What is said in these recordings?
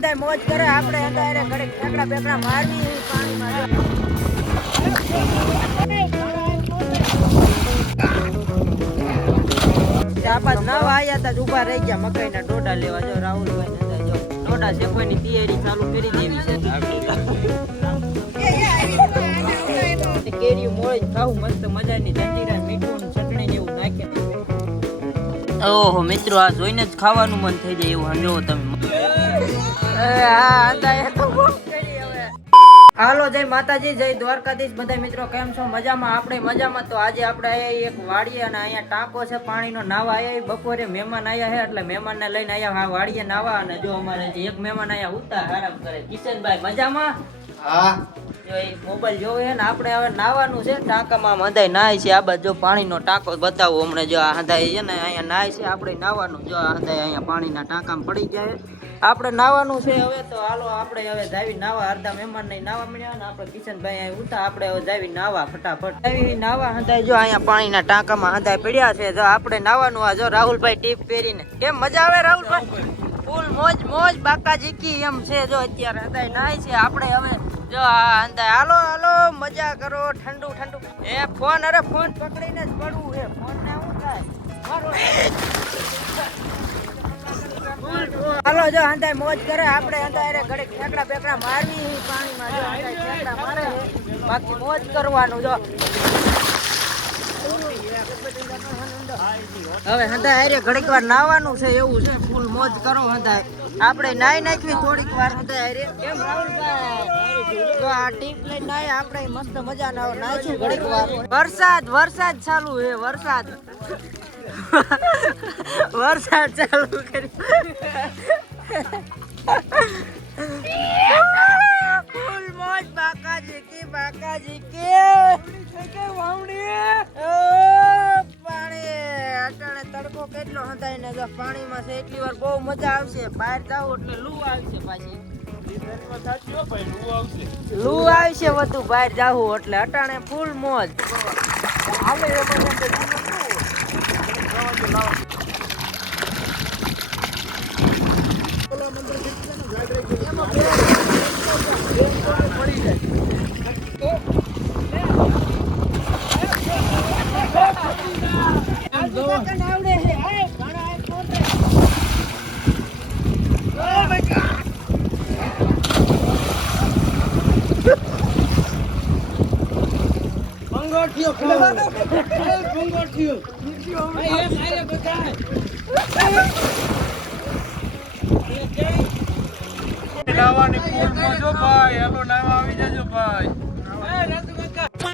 મોજ કરે આપણે અંધારે ઘડીક ઠેકડા બેકડા મારવી પાણીમાં ચાપાત ના વાયા તા ઉભા રહી ગયા મકાઈના ડોડા લેવા જો રાહુલભાઈ ને જો ડોડા શેકવાની તૈયારી ચાલુ કરી દેવી છે કેરીઓ મોળી ખાવું મસ્ત મજાની જંજીરા મીઠું ચટણી ને એવું નાખે ઓહો મિત્રો આ જોઈને જ ખાવાનું મન થઈ જાય એવું જો તમે હાલો જય માતાજી જય દ્વારકાધીશ બધા મિત્રો કેમ છો મજામાં આપણે મજામાં તો આજે આપણે એક વાડીએ અને અહીંયા ટાંકો છે પાણીનો નાવા આવ્યા બપોરે મહેમાન આવ્યા છે એટલે મહેમાનને લઈને આવ્યા હા વાડીએ નાવા અને જો અમારે એક મહેમાન આવ્યા ઉતા આરામ કરે કિશનભાઈ મજામાં હા જો એ મોબાઈલ જોવે ને આપણે હવે નાવાનું છે ટાંકામાં હંધાઈ નાય છે આ બાજુ પાણીનો ટાંકો બતાવો હમણાં જો આ હંધાઈ છે ને અહીંયા નાય છે આપણે નાવાનું જો આ હંધાઈ અહીંયા પાણીના ટાંકામાં પડી જાય આપણે નાવાનું છે હવે તો હાલો આપણે હવે જાવી નાવા અડધા મહેમાન નહીં નાવા મળ્યા ને આપણે કિશનભાઈ અહીં ઉતા આપણે હવે જાવી નાવા ફટાફટ જાવી નાવા હંધાઈ જો અહીંયા પાણીના ટાંકામાં હંધાઈ પડ્યા છે જો આપણે નાવાનું આ જો રાહુલભાઈ ટીપ પહેરીને કેમ મજા આવે રાહુલભાઈ ફૂલ મોજ મોજ બાકાજી કી એમ છે જો અત્યારે હંધાઈ નાય છે આપણે હવે જો આ હંધાઈ હાલો હાલો મજા કરો ઠંડુ ઠંડુ એ ફોન અરે ફોન પકડીને જ પડવું છે ફોન ને શું થાય હાલો જો હંધાઈ મોજ કરે આપણે હંધાઈ ઘડીક ઠેકડા બેકડા મારવી પાણીમાં જો હંધાઈ ઠેકડા મારે બાકી મોજ કરવાનું જો હવે હંધાઈ ઘડીક વાર નાવાનું છે એવું છે ફૂલ મોજ કરો હંધાઈ આપણે નાઈ નાખવી થોડીક વાર હંધાઈ કેમ રાહુલભાઈ તો આ ટીપ લઈને નાય આપણે મસ્ત મજા ના નાઈશું ઘડીક વાર વરસાદ ચાલુ છે વરસાદ ચાલુ કરી ફૂલ મોજ બાકાજી કી વાવડી પાણી અટાણે તડકો કેટલો હંધાઈ ને જો પાણીમાં છે એટલી વાર બહુ મજા આવશે બહાર જાવ એટલે લૂ આવશે પાછી લૂ આવશે વધુ બહાર જાવું એટલે અટાણે ફૂલ મોજ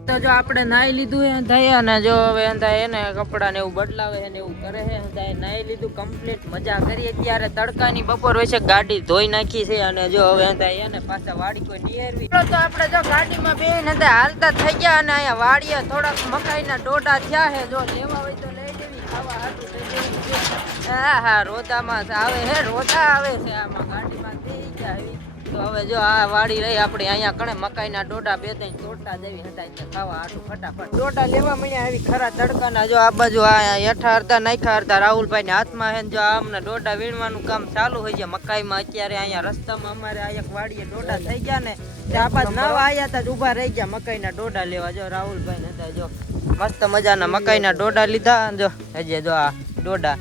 તો જો આપણે નાઈ લીધું હે અંધાઈ અને જો હવે અંધાઈ એને કપડા ને એવું બદલાવે ને એવું કરે છે અંધાઈ નાઈ લીધું કમ્પ્લીટ મજા કરીએ ત્યારે તડકાની બપોર હોય છે ગાડી ધોઈ નાખી છે અને જો હવે અંધાઈ એને પાછા વાડી કોઈ નિયરવી તો આપણે જો ગાડીમાં બેહીને અંધાઈ હાલતા થઈ ગયા અને અહીંયા વાડીએ થોડાક મકાઈના ડોડા થયા છે જો લેવા હોય તો લઈ લેવી ખાવા હાટું લઈ લેવી હા રોદામાં આવે છે રોદા આવે છે આમાં ગાડીમાં થઈ ગયા તો હવે જો આ વાડી રહી આપણે અહીંયા કણે મકાઈના ડોડા બે ત્રણ તોડતા જેવી હતા ખાવા આટલું ફટાફટ ડોડા લેવા મળ્યા આવી ખરા તડકાના જો આ બાજુ આ હેઠા અડધા નાખ્યા અડધા રાહુલભાઈ ને હાથમાં હે જો આમને ડોડા વીણવાનું કામ ચાલુ હોય છે મકાઈમાં અત્યારે અહીંયા રસ્તામાં અમારે આ એક વાડીએ ડોડા થઈ ગયા ને આ બાજુ નવા આવ્યા હતા ઉભા રહી ગયા મકાઈના ડોડા લેવા જો રાહુલભાઈ ને હતા જો મસ્ત મજાના મકાઈના ડોડા લીધા જો હજી જો આ ડોડા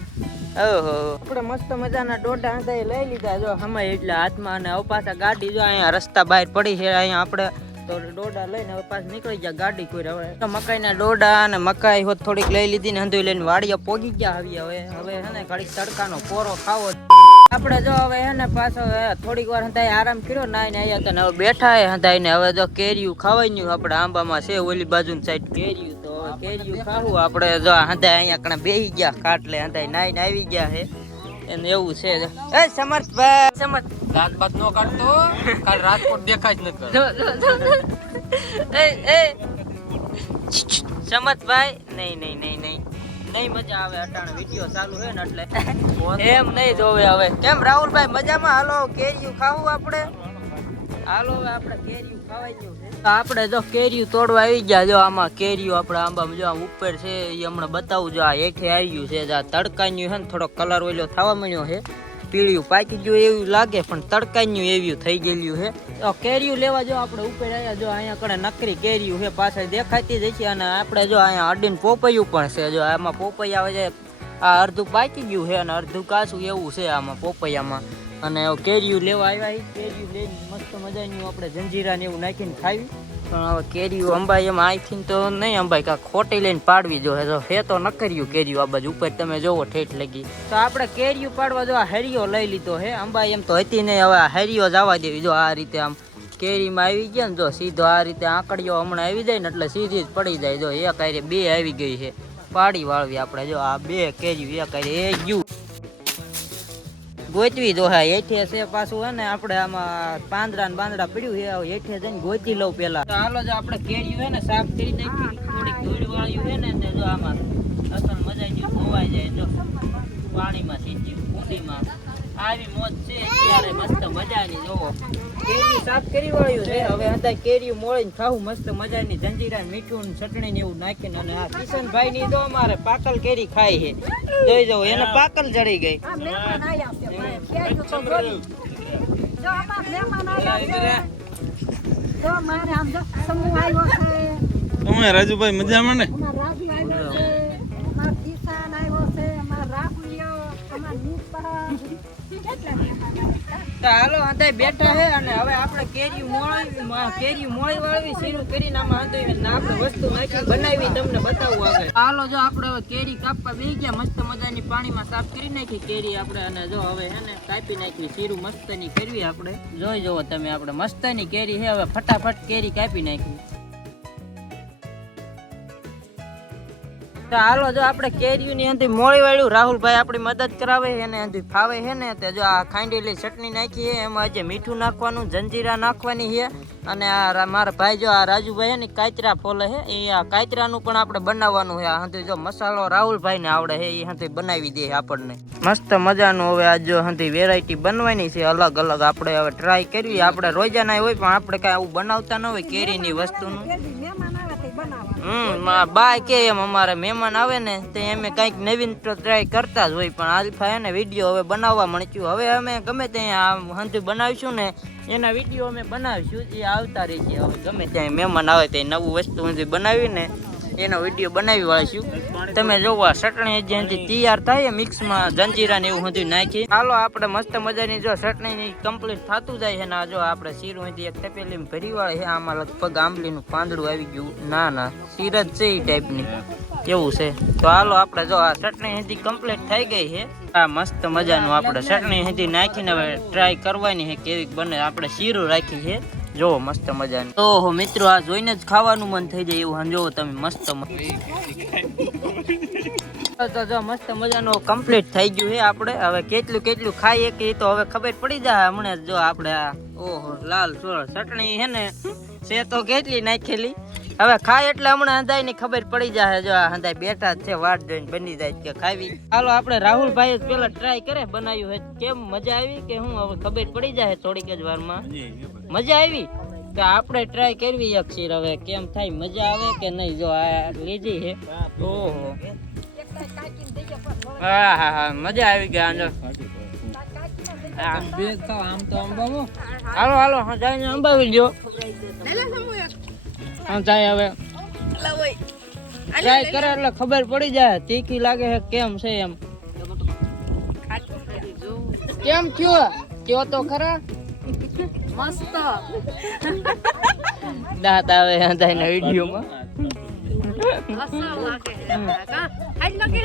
ઓહો આપણે મસ્ત મજાના ડોડા હતા લઈ લીધા જો હમાય એટલા હાથમાં અને હવે પાછા ગાડી જો અહીંયા રસ્તા બહાર પડી છે અહીંયા આપણે તો ડોડા લઈને હવે પાછા નીકળી ગયા ગાડી કોઈ હવે તો મકાઈના ડોડા અને મકાઈ હોત થોડીક લઈ લીધી ને હંધોઈ લઈને વાડીએ પોગી ગયા હવે હે ને ઘડીક તડકાનો પોરો ખાવો આપણે જો હવે હે ને પાછો થોડીક વાર હંધાઈ આરામ કર્યો નાઈને આવ્યા હતા ને હવે બેઠા હે હંધાઈ ને હવે જો કેરીયું ખાવાયું આપણે આંબામાં છે ઓલી બાજુની સાઈડ કેરીયું તો કેરીયું ખાવું આપણે જો હંધાઈ અહીંયા કણે બેહી ગયા ખાટલે હંધાઈ નાઈને આવી ગયા હે એને એવું છે એ સમર્થ દાંત બાત નો કાઢતો કાલ રાજકોટ દેખાય જ નથી એ સમર્થભાઈ નહીં મજા આવે અટાણે વિડિયો ચાલુ છે ને એટલે એમ નહીં જોવે હવે કેમ રાહુલભાઈ મજામાં હાલો કેરીયું ખાવું આપણે હાલો હવે આપણે કેરીયું ખાવાઈ ગયું છે આપણે જો કેરીયું તોડવા આવી ગયા જો આમાં કેરીયું આપણે આંબામાં જો ઉપર છે એ હમણાં બતાવું જો આ એકે આવ્યું છે તડકાનું છે ને થોડો કલર ઓઈલો થવા મળ્યો છે પીળિયું પાકી ગયું એવું લાગે પણ તડકાન્યું એવું થઈ ગયેલું છે. તો કેરીયું લેવા જો આપણે ઉપર આવ્યા, જો અહીંયા કણે નકરી કેરીયું છે પાછળ દેખાતી જ છે. અને આપણે જો અહીંયા અડીને પોપૈયું પણ છે, જો આમાં પોપૈયા આવે છે. આ અડધું પાકી ગયું છે અને અડધું કાચું એવું છે આમાં પોપૈયામાં. અને કેરીયું લેવા આવ્યા, કેરીયું લઈને મસ્ત મજાની આપણે જંજીરા ને એવું નાખીને ખાવી. પણ હવે કેરીયું અંબાઈ એમાં આઈથી તો નહીં અંબાઈ કાંક ખોટી લઈને પાડવી જો હે તો ન કર્યું કેરીયું આ બાજુ ઉપર તમે જોવો ઠેઠ લગી. તો આપણે કેરીયું પાડવા જો આ હેરિયો લઈ લીધો હે. અંબાઈ એમ તો હતી નહીં, હવે આ હેરિયો જવા દેવી. જો આ રીતે આમ કેરીમાં આવી ગયા ને, જો સીધો આ રીતે આંકડીઓ હમણાં આવી જાય ને એટલે સીધી જ પડી જાય. જો એક આરે બે આવી ગઈ છે, પાડી વાળવી આપણે. જો આ બે કેરી એક આરે એ ગયું ગોતવી જો હા એઠે છે પાછું હે ને આપણે આમાં પાંદડા ને બાંદડા પડ્યું છે, એઠે જઈને ગોતી લઉં પેલા. હાલો જો આપણે કેરીયું હે ને સાફ કરી નાખી, થોડીક ધૂળ વાળ્યું હે ને જો આમાં અસલ મજા ધોવાઈ જાય. જો પાણીમાં સીધી કુંડીમાં આવી મોજ છે અત્યારે મસ્ત મજાની. જોવો કેરી સાફ કરી વાળ્યું છે. હવે અંદર કેરીયું મોળીને ખાવું મસ્ત મજાની જંજીરા મીઠું ચટણી ને એવું નાખીને. અને આ કિશનભાઈ ની તો અમારે પાકલ કેરી ખાઈ છે, જોઈ જાવ એને પાકલ ચડી ગઈ. રાજુભાઈ મજામાં ને? હાલો અંદર બેઠા હે અને હવે આપણે કેરી મોળી વાળવી શીરું કરીને આમાં આપણે વસ્તુ નાખી બનાવી તમને બતાવું આગળ. હાલો જો આપણે હવે કેરી કાપવા બેસી ગયા, મસ્ત મજાની પાણીમાં સાફ કરી નાખી કેરી આપણે. અને જો હવે હે ને કાપી નાખી શીરું મસ્તની કરવી આપણે. જોઈ જોવો તમે આપણે મસ્તની કેરી છે. હવે ફટાફટ કેરી કાપી નાખી. તો હાલો જો આપણે કેરીયું ની અંદર મોળી વાળ્યું રાહુલભાઈ આપણી મદદ કરાવે એને અંદર ફાવે છે ને. તે જો આ ખાંડેલી ચટણી નાખી છે, એમાં જે મીઠું નાખવાનું, જંજીરા નાખવાની છે. અને આ મારા ભાઈ જો આ રાજુભાઈ છે ને કાચરા ફોલે છે, એ આ કાચરાનું પણ આપણે બનાવવાનું છે. આ જો મસાલો રાહુલભાઈ ને આવડે છે, એ હાથે બનાવી દે આપણને મસ્ત મજાનું. હવે આ જો હાથી વેરાયટી બનવાની છે અલગ અલગ, આપણે હવે ટ્રાય કરવી. આપણે રોજાના હોય પણ આપણે કઈ આવું બનાવતા ન હોય કેરીની વસ્તુનું. બાય કે એમ અમારે મહેમાન આવે ને તો અમે કઈક નવીન ટ્રાય કરતા જ હોય. પણ આલ્ફા હે ને વિડીયો હવે બનાવવા મળ્યું. હવે અમે ગમે ત્યાં હંધુ બનાવીશું ને એના વિડીયો અમે બનાવીશું, એ આવતા રહી છે. હવે ગમે ત્યાં મહેમાન આવે ત્યાં નવું વસ્તુ હંધુ બનાવી ને એનો વિડીયો બનાવી વાળીશું. તમે જોવો ચટણી જ્યાંથી તૈયાર થાય મિક્સમાં જંજીરા ને એવું બધું નાખી. હાલો આપણે મસ્ત મજાની જો ચટણી કમ્પ્લીટ થતું જાય છે ને. જો આપણે શીરું એક તપેલી ભરી વાળી છે. આમાં લગભગ આંબલીનું પાંદડું આવી ગયું. ના શીર જ છે એ ટાઈપની એવું છે. તો હાલો આપણે જો આ ચટણી હજી કમ્પ્લીટ થઈ ગઈ છે. આ મસ્ત મજાનું આપણે ચટણી હજી નાખીને હવે ટ્રાય કરવાની છે કેવી બને. આપણે શીરું રાખી છે જો મસ્ત મજાનું. ઓહો મિત્રો આ જોઈને જ ખાવાનું મન થઈ જાય એવું. જો તમે મસ્ત તો જો મસ્ત મજાનું કમ્પ્લીટ થઈ ગયું છે. આપણે હવે કેટલું ખાઈએ કે તો હવે ખબર પડી જાય હમણાં. જો આપણે આ ઓહો લાલ ચોળ ચટણી છે ને છે તો કેટલી નાખેલી. હવે ખાય એટલે હમણાં હંધાઈ ની ખબર પડી જાય. જો આ હંધાઈ બેઠા છે વાટ જોઈને બની જાય કે ખાવી. હાલો આપણે રાહુલભાઈ પેલા ટ્રાય કરે બનાવ્યું છે, કેમ મજા આવી કે હું હવે ખબર પડી જાય થોડીક જ વારમાં. મજા આવી તો આપણે ટ્રાય કરવી એક શીર હવે કેમ થાય, મજા આવે કે નહીં. જો આ લીધી છે. ઓહો હા મજા આવી ગઈ. આમ તો અંબાવો. હાલો જઈને અંબાવી લ્યો. જાય હવે ટ્રાય કરે એટલે ખબર પડી જાય તીખી લાગે છે કેમ છે એમ. કેમ થયો કયો તો ખરા. મસ્ત દાંત આવે હંધાઈના વિડીયોમાં.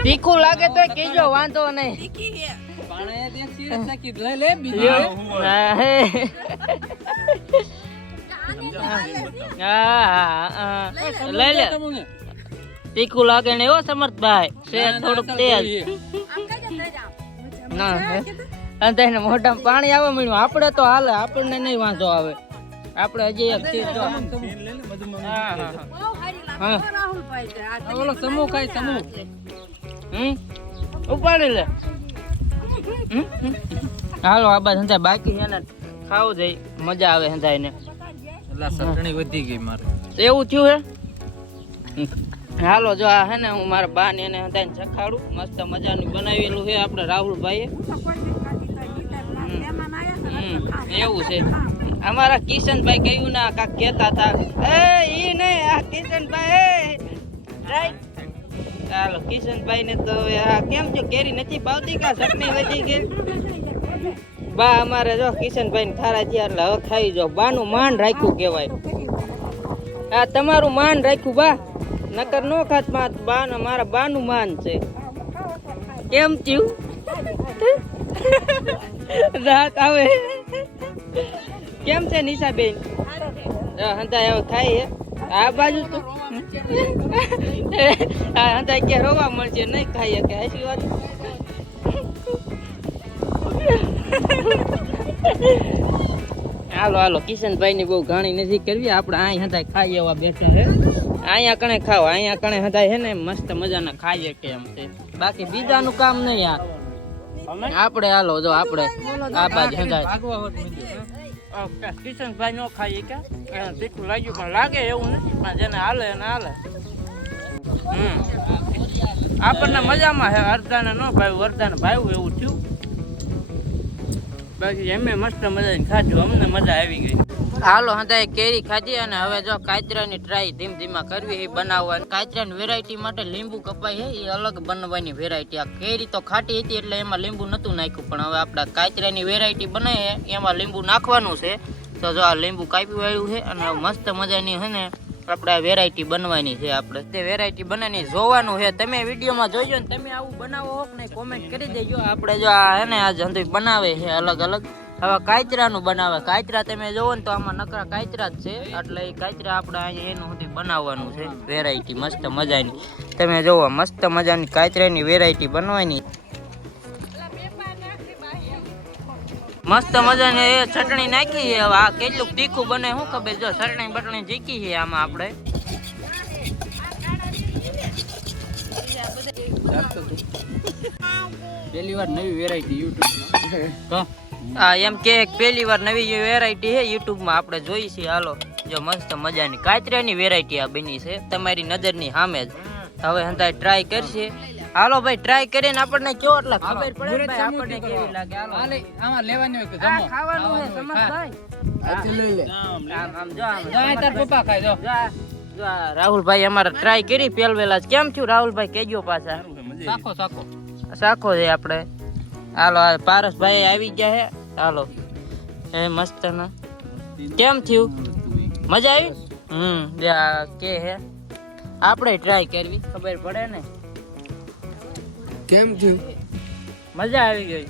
તીખું લાગે તો કેજો વાંધો નહીં. લઈ લે તીખું લાગે ને એવો સમર્થભાઈ છે થોડુંક તેલ ના મોઢામાં પાણી આવે મળ્યું. આપણે તો હાલે, આપણને નહીં વાંધો આવે. આપણે હજી એક ચીજ સમૂહ ખાય સમૂહ ઉપાડી લે. હાલો આ બાદ હંધાય બાકી છે ને ખાવું જાય મજા આવે હંધાય ને. ચટણી વધી ગઈ મારે એવું થયું હે. હાલો જો આ હે ને હું મારા બા ને એને હંધાઈને ચખાડું. મસ્ત મજાનું બનાવેલું છે આપણે રાહુલભાઈએ. એવું છે અમારા કિશનભાઈ કયું ના કાક કહેતા હતા ઈ નહીં આ કિશનભાઈ રાઈટ ચાલો કિશનભાઈ ને તો આ કેમ છો કેરી નથી ભાવતી કા ચટણી વધી ગઈ બા અમારે જો કિશનભાઈ ને ખારા થયા એટલે હવે ખાઈ જાઓ બાનું માન રાખ્યું કહેવાય આ તમારું માન રાખ્યું બા નકર નો ખાત બા મારા બાનું માન છે કેમ થયું રાત આવે કેમ છે નિશાબેન હંતા હવે ખાઈ આ બાજુ તો હંતા કે રોવા મળશે નહીં ખાઈએ કે આશી વાત હાલો હાલો કિશનભાઈ ની બહુ ઘણી નથી કરવી આપણે અહીં હતા ખાઈ એવા બેઠા છે અહીંયા કણે ખાવ અહીંયા કણે હતા છે ને મસ્ત મજાના ખાઈએ કે એમ છે બાકી બીજાનું કામ નહીં યાર આપણે હાલો જો આપણે આ બાજુ હતા કિશનભાઈ નો ખાઈએ કે તીખું લાગ્યું પણ લાગે એવું નથી પણ જેને હાલે એને હાલે આપણને મજામાં છે અડધાને ન ભાવ્યું અડધાને ભાવ્યું એવું થયું બાકી એમે મસ્ત મજાની ખાધું અમને મજા આવી ગઈ હાલો હંધાએ કેરી ખાધી અને હવે જો કાચરાની ટ્રાય ધીમ ધીમા કરવી એ બનાવવાની કાચરાની વેરાયટી માટે લીંબુ કપાય છે એ અલગ બનવાની વેરાયટી આ કેરી તો ખાટી હતી એટલે એમાં લીંબુ નહોતું નાખ્યું પણ હવે આપણે કાચરાની વેરાયટી બનાવીએ એમાં લીંબુ નાખવાનું છે તો જો આ લીંબુ કાપી વાળ્યું છે અને મસ્ત મજાની છે ને આપણે આ વેરાયટી બનવાની છે આપણે તે વેરાયટી બનાવીને જોવાનું છે તમે વિડીયોમાં જોઈજો ને તમે આવું બનાવો હો ને કોમેન્ટ કરી દેજો આપણે જો આ છે ને આ જંતુ બનાવે છે અલગ અલગ હવે કાચરાનું બનાવે કાચરા તમે જોવો ને તો આમાં નકરા કાચરા જ છે એટલે એ કાચરા આપણે અહીંયા એનું સુધી બનાવવાનું છે વેરાયટી મસ્ત મજાની તમે જોવો મસ્ત મજાની કાચરાની વેરાયટી બનવાની મસ્ત મજાની એ ચટણી નાખી છે હવે આ કેટલું તીખું બને શું ખબર જો ચટણી બટણી જીકી છે આમાં આપણે પહેલી વાર નવી વેરાયટી યુટ્યુબ હા એમ કે પહેલી વાર નવી વેરાયટી છે યુટ્યુબમાં આપણે જોઈ છીએ હાલો જો મસ્ત મજાની કાચરાની વેરાયટી આ બની છે તમારી નજરની સામે જ હવે હંતાય ટ્રાય કરશે હાલો ભાઈ ટ્રાય કરીને આપણને કેવો એટલે ખબર પડે ભાઈ આપણને કેવી લાગે હાલો આમાં લેવાની હોય કે આ ખાવાનું છે સમજભાઈ લઈ લે આમ જો આમ તાર પપ્પા ખાઈ જો જો રાહુલભાઈ અમારે ટ્રાય કરી પેલવેલા કેમ થયું રાહુલભાઈ કેજો પાછા સાખો સાખો સાખો છે આપણે હાલો પારસભાઈ આવી ગયા હે હાલો એ મસ્ત ના કેમ થયું મજા આવી કે હે આપણે ટ્રાય કરવી ખબર પડે ને કેમ થયું મજા આવી ગઈ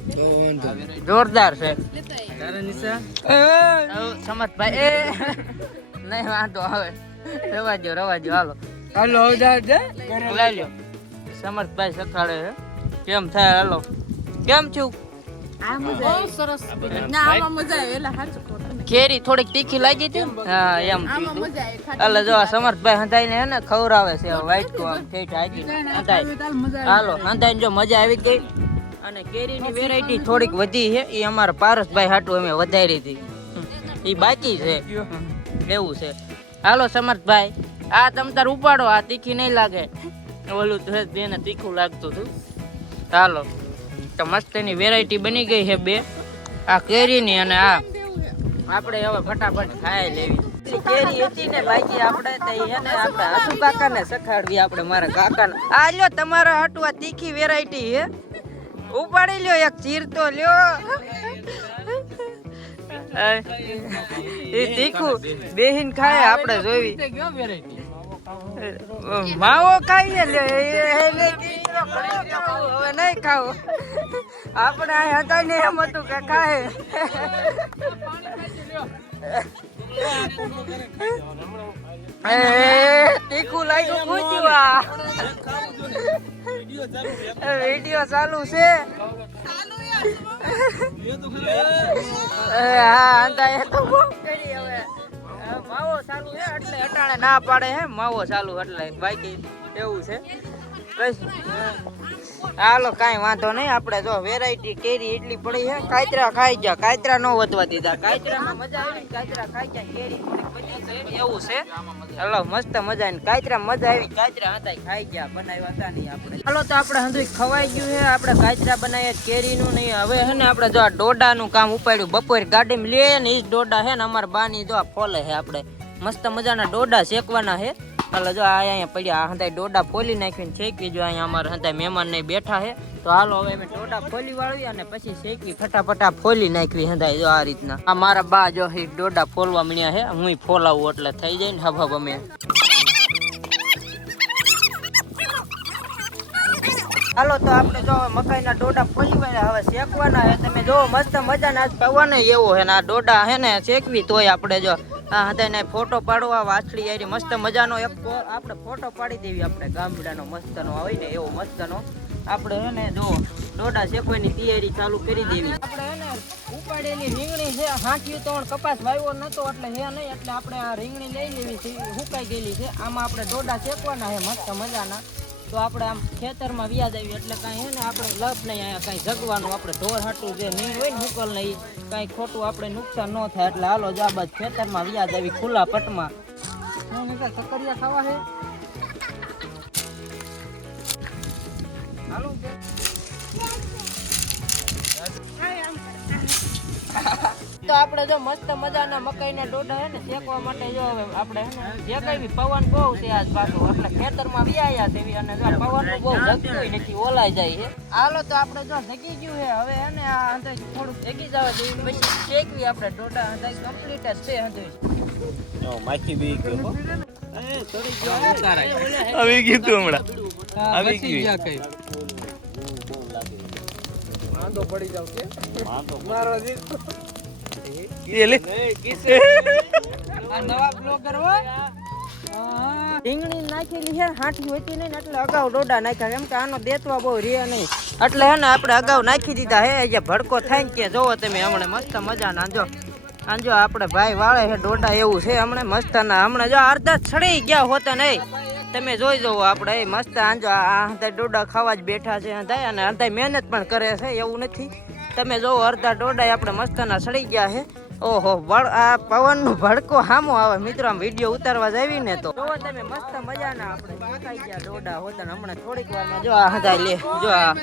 જોરદાર છે સમજભાઈ એ નહીં વાંધો આવે રવાજો હાલો હાલો લઈ લ્યો સમર્થભાઈ સખાડે છે કેમ થાય હાલો કેમ છું કેરી થોડીક તીખી લાગી હતી હા એમ એટલે જો સમર્થભાઈ હંધાઈને હે ને ખવરાવે છે વ્હાઈટ કો આમ ઠેઠ હાકી હાલો હંધાઈને જો મજા આવી ગઈ અને કેરીની વેરાયટી થોડીક વધી છે એ અમારા પારસભાઈ હાટું અમે વધારી હતી એ બાકી છે એવું છે હાલો સમર્થભાઈ આ તમ તાર ઉપાડો આ તીખી નહીં લાગે ઓલું તો એને તીખું લાગતું હતું ચાલો તો મસ્ત એની વેરાયટી બની ગઈ છે બે આ કેરીની અને આ આપણે હવે ફટાફટ ખાઈ લેવી કેરી હતી ને બાકી આપણે તો એને આપણે આસુ કાકાને સખાડવી આપણે મારા કાકાને આ લ્યો તમારા હાટુ આ તીખી વેરાયટી છે ઉપાડી લ્યો એક ચીર તો લ્યો એ તીખું બેહીન ખાય આપણે જોવી માવો ખાઈએ લે હવે નહીં ખાવું આપણે આ હતા ને એમ હતું કે ખાય તીખું લાગ્યું પૂછ્યું વિડીયો ચાલુ છે હા અંતા એ તો કરી હવે માવો ચાલુ છે એટલે અટાણે ના પાડે હે માવો ચાલુ એટલે બાકી એવું છે હાલો કાંઈ વાંધો નહીં, આપણે જો વેરાયટી કેરી એટલી પડી છે. કાચરા ખાઈ જા, કાચરા નો વધવા દીધા. કાચરામાં મજા આવી, કાચરા ખાઈ જા. કેરી થોડીક બધી છે એવું છે. હાલો મસ્ત મજા આવી, કાચરા મજા આવી. કાચરા હતા ખાઈ ગયા, બનાવ્યા હતા નહીં આપણે. હાલો તો આપણે હંધું ખવાઈ ગયું છે. આપણે કાચરા બનાવીએ કેરીનું નહીં. હવે છે ને આપણે જો આ ડોડાનું કામ ઉપાડ્યું. બપોર ગાડીમાં લઈએ ને એ જ ડોડા છે ને અમારા બાની જો ફોલે છે. આપણે મસ્ત મજાના ડોડા શેકવાના છે. હાલો જો અહીંયા પડ્યા હંધાય ડોડા ફોલી નાખીને શેકવી. જો અહીંયા અમારે હંધાય મહેમાન નહીં બેઠા છે. તો હાલો હવે અમે ડોડા ફોલી વાળવી અને પછી શેકી ફટાફટા ફોલી નાખવી હંધાય. જો આ રીતના આ મારા બા જો ડોડા ફોલવા મળ્યા છે. હું ફોલાવું એટલે થઈ જાય ને હબ અમે. હાલો તો આપણે જો મકાઈના ડોડા ફોલી વાળ્યા, હવે શેકવાના છે. તમે જો મસ્ત મજાના આજ પવન એવો છે ને આ ડોડા છે ને શેકવી તોય આપણે જો આ હંધાઈને ફોટો પાડવા વાછડી આવી મસ્ત મજાનો એક આપણે ફોટો પાડી દેવી. આપણે ગામડાનો મસ્તનો હોય ને એવો મસ્તનો આપણે હે ને જો ડોડા શેકવાની તૈયારી ચાલુ કરી દેવી. આપણે હે ને ઉપાડેલી રીંગણી છે, હાંઠી તો કપાસ વાવ્યો નતો એટલે હે નહીં, એટલે આપણે આ રીંગણી લઈ લેવી છે, સુકાઈ ગયેલી છે. આમાં આપણે ડોડા શેકવાના છે મસ્ત મજાના. તો આપણે આમ ખેતરમાં વ્યાજ આવી એટલે કાંઈ હે ને આપણે લપ નહીં, અહીંયા કાંઈ જગવાનું આપણે ઢોર હાટું જે નીણ હોય ને હુકલ નહીં કાંઈ ખોટું આપણે નુકસાન ન થાય. એટલે હાલો જ આ બાદ ખેતરમાં વ્યાજ આવી ખુલ્લા પટમાં. સકરિયા ખાવા છે હાલો તો આપણે જો મસ્ત મજાના મકાઈના ડોડા હે ને શેકવા માટે જો હવે આપણે હે ને જે કઈ બી પવન બહુ છે આજ પાછો એટલે ખેતરમાં વ્યાયા દેવી અને જો પવન બહુ જગતું નથી ઓલાઈ જાય છે. હાલો તો આપણે જો જગી ગયું છે હવે હે ને આ અંદર થોડુંક જગી જવા દેવી પછી શેકવી આપણે ડોડા અંદર કમ્પ્લીટ જ છે અંદર માખી બી ગયો આવી ગયું તું હમણાં આવી ગયું કઈ વાંધો પડી જાવ કે મારો જી લે આ નવા બ્લોગર હો. રીંગણી નાખેલી છે, હાંઠી હોતી નહીં એટલે અગાઉ ડોડા નાખ્યા કેમ કે આનો દેતવા બહુ રે નહીં એટલે હે ને આપણે અગાઉ નાખી દીધા હે. જે ભડકો થાય ને કે જોવો તમે હમણાં મસ્ત મજાના આંજો આપણે ભાઈ વાળે છે ડોડા એવું છે હમણાં મસ્ત ના હમણાં જો અડધા છડી ગયા હોતા નહીં. તમે જોઈ જવો આપણે એ મસ્ત આંજો આ ડોડા ખાવા જ બેઠા છે અને અડધા મહેનત પણ કરે છે એવું નથી. તમે જોવો અડધા ડોડા આપણે મસ્તના સડી ગયા છે. ઓહો આ પવનનો ભડકો સામો આવે મિત્રો. આમ વિડીયો ઉતારવા જાવી ને તો જોવો તમે મસ્ત મજાના આપણે શેકાઈ ગયા ડોડા હોતા હમણાં થોડીક વારમાં જો આ હતા લે જો આ.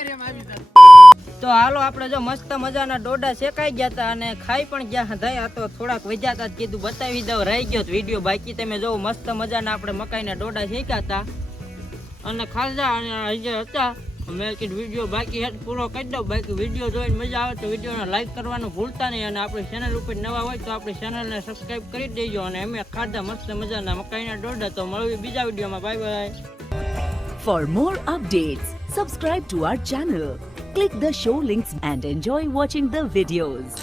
તો હાલો આપણે જો મસ્ત મજાના ડોડા શેકાઈ ગયા હતા અને ખાઈ પણ ગયા હતા. આ તો થોડાક વજ્યા હતા કીધું બતાવી દઉં, રહી ગયો વિડીયો બાકી. તમે જો મસ્ત મજાના આપણે મકાઈના ડોડા શેક્યા હતા અને ખાધા અને હજી હતા. મેં કીધું વિડીયો બાકી હેઠ પૂરો કરી દઉં. બાકી વિડીયો જોઈને મજા આવે તો વિડીયોને લાઈક કરવાનું ભૂલતા નહીં અને આપણી ચેનલ ઉપર નવા હોય તો આપણી ચેનલને સબસ્ક્રાઈબ કરી દેજો. અને અમે ખાધા મસ્ત મજાના મકાઈના ડોડા. તો મળવી બીજા વિડીયોમાં. Bye bye. For more updates, subscribe to our channel, click the show links and enjoy watching the videos.